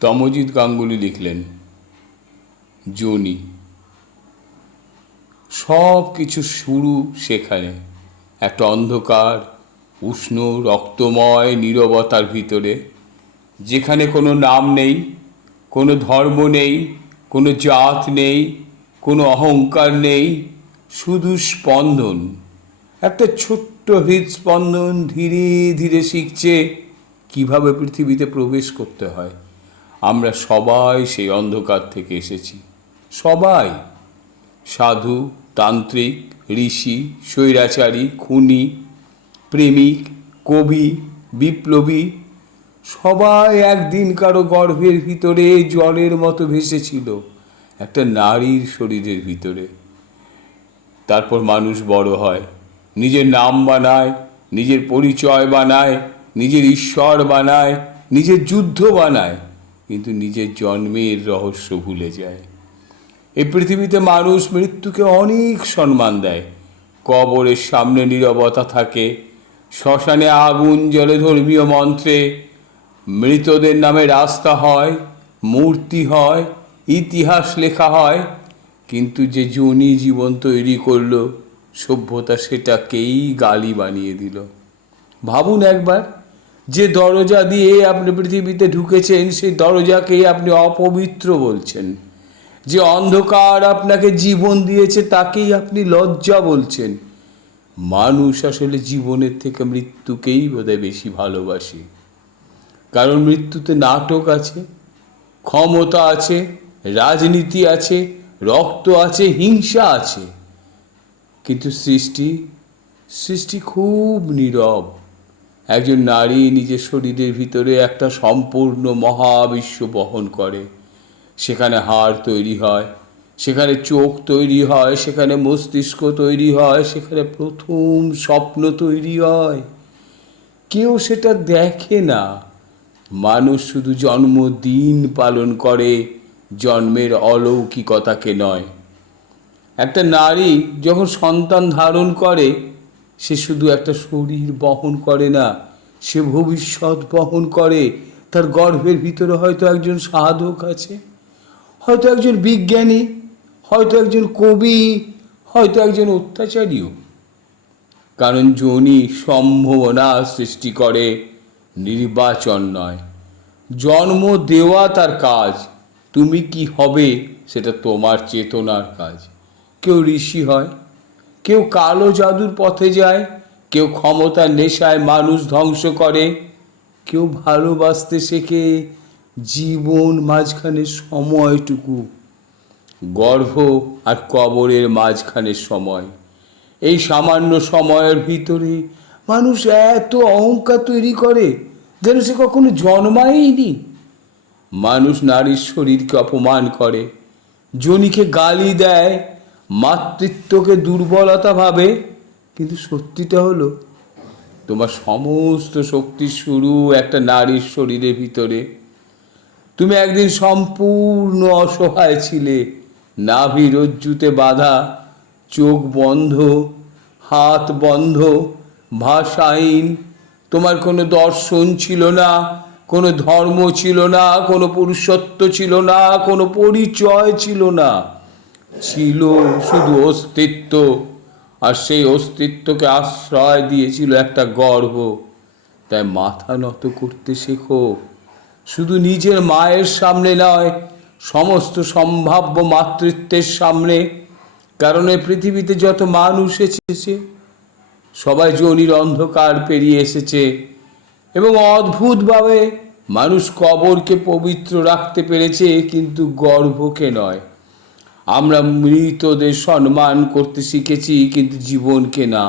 তমজিৎ গাঙ্গুলি লিখলেন, যোনি। সব কিছু শুরু সেখানে, একটা অন্ধকার উষ্ণ রক্তময় নীরবতার ভিতরে, যেখানে কোনো নাম নেই, কোনো ধর্ম নেই, কোনো জাত নেই, কোনো অহংকার নেই, শুধু স্পন্দন। একটা ছোট্ট হৃদস্পন্দন ধীরে ধীরে শিখছে কিভাবে পৃথিবীতে প্রবেশ করতে হয়। আমরা সবাই সেই অন্ধকার থেকে এসেছি, সবাই। সাধু, তান্ত্রিক, ঋষি, স্বৈরাচারী, খুনি, প্রেমিক, কবি, বিপ্লবী, সবাই একদিন কারো গর্ভের ভিতরে জলের মতো ভেসেছিল, একটা নারীর শরীরের ভিতরে। তারপর মানুষ বড় হয়, নিজের নাম বানায়, নিজের পরিচয় বানায়, নিজের ঈশ্বর বানায়, নিজের যুদ্ধ বানায়, কিন্তু নিজের জন্মের রহস্য ভুলে যায়। এই পৃথিবীতে মানুষ মৃত্যুকে অনেক সম্মান দেয়। কবরের সামনে নীরবতা থাকে, শ্মশানে আগুন জ্বলে ধর্মীয় মন্ত্রে, মৃতদের নামে রাস্তা হয়, মূর্তি হয়, ইতিহাস লেখা হয়, কিন্তু যে যোনি জীবন তৈরি করলো, সভ্যতা সেটাকেই গালি বানিয়ে দিল। ভাবুন একবার, যে দরজা দিয়ে আপনি পৃথিবীতে ঢুকেছেন, সেই দরজাকেই আপনি অপবিত্র বলছেন। যে অন্ধকার আপনাকে জীবন দিয়েছে, তাকেই আপনি লজ্জা বলছেন। মানুষ আসলে জীবনের থেকে মৃত্যুকেই বোধহয় বেশি ভালোবাসে। কারণ মৃত্যুতে নাটক আছে, ক্ষমতা আছে, রাজনীতি আছে, রক্ত আছে, হিংসা আছে। কিন্তু সৃষ্টি খুব নীরব। একজন নারী নিজের শরীরের ভিতরে একটা সম্পূর্ণ মহাবিশ্ব বহন করে। সেখানে হাড় তৈরি হয়, সেখানে চোখ তৈরি হয়, সেখানে মস্তিষ্ক তৈরি হয়, সেখানে প্রথম স্বপ্ন তৈরি হয়। কেউ সেটা দেখে না। মানুষ শুধু জন্মদিন পালন করে, জন্মের অলৌকিকতাকে নয়। একটা নারী যখন সন্তান ধারণ করে, সে শুধু একটা শরীর বহন করে না, সে ভবিষ্যৎ বহন করে। তার গর্ভের ভিতরে হয়তো একজন সাধক আছে, হয়তো একজন বিজ্ঞানী, হয়তো একজন কবি, হয়তো একজন অত্যাচারীও। কারণ যোনি সম্ভাবনা সৃষ্টি করে, নির্বাচন নয়। জন্ম দেওয়া তার কাজ, তুমি কি হবে সেটা তোমার চেতনার কাজ। কেউ ঋষি হয়, কেউ কালো জাদুর পথে যায়, কেউ ক্ষমতার নেশায় মানুষ ধ্বংস করে, কেউ ভালোবাসতে শেখে জীবন মাঝখানে সময়টুকু, গর্ভ আর কবরের মাঝখানের সময়। এই সামান্য সময়ের ভিতরে মানুষ এত অহংকার তৈরি করে যেন সে কখনো জন্মায়নি। মানুষ নারীর শরীরকে অপমান করে, যোনিকে গালি দেয়, মাতৃত্বকে দুর্বলতা ভাবে। কিন্তু সত্যিটা হলো, তোমার সমস্ত শক্তির শুরু একটা নারীর শরীরের ভিতরে। তুমি একদিন সম্পূর্ণ অসহায় ছিলে, নাভি রজ্জুতে বাঁধা, চোখ বন্ধ, হাত বন্ধ, ভাষাহীন। তোমার কোনো দর্শন ছিল না, কোনো ধর্ম ছিল না, কোনো পুরুষত্ব ছিল না, কোনো পরিচয় ছিল না। ছিল শুধু অস্তিত্ব, আর সেই অস্তিত্বকে আশ্রয় দিয়েছিল একটা গর্ব। তাই মাথা নত করতে শেখো, শুধু নিজের মায়ের সামনে নয়, সমস্ত সম্ভাব্য মাতৃত্বের সামনে। কারণ এই পৃথিবীতে যত মানুষ এসেছে, সবাই যোনির অন্ধকার পেরিয়ে এসেছে। এবং অদ্ভুতভাবে মানুষ কবরকে পবিত্র রাখতে পেরেছে, কিন্তু গর্ভকে নয়। আমরা মৃতদের সম্মান করতে শিখেছি, কিন্তু জীবনকে না।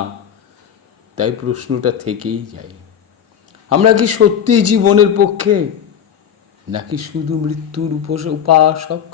তাই প্রশ্নটা থেকেই যায়, আমরা কি সত্যিই জীবনের পক্ষে, নাকি শুধু মৃত্যুর উপাসক?